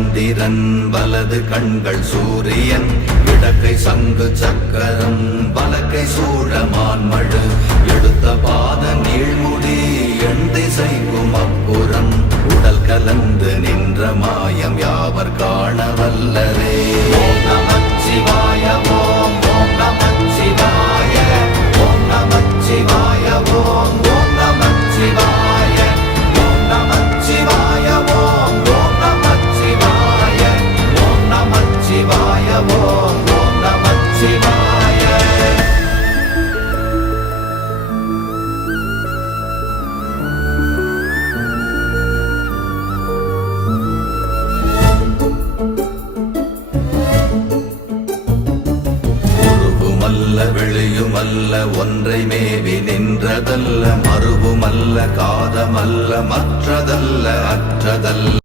சந்திரன் வலது கண்கள் சூரியன் இடக்கை சங்கு சக்கரம் வலக்கை சூழமான்மழு எடுத்த பாத நீழ்முடி எண் திசைக்கும் அப்புறம் உடல் கலந்து நின்ற மாயம் யாவர் காண வல்லரே. ஓம் நமச்சிவாய ஓம் ஓம் நமச்சிவாய ஓம் நமச்சிவாய ஓம் ஓம் நமச்சிவாய ஓம் நமச்சிவாய ஓம் ஓம் நமச்சிவாய ஓம் நமச்சிவாய ஓம் ஓம் நமச்சிவாய. வெளியுமல்ல ஒன்றை மேவி நின்றதல்ல மறுவுமல்ல காதமல்ல மற்றதல்ல அற்றதல்ல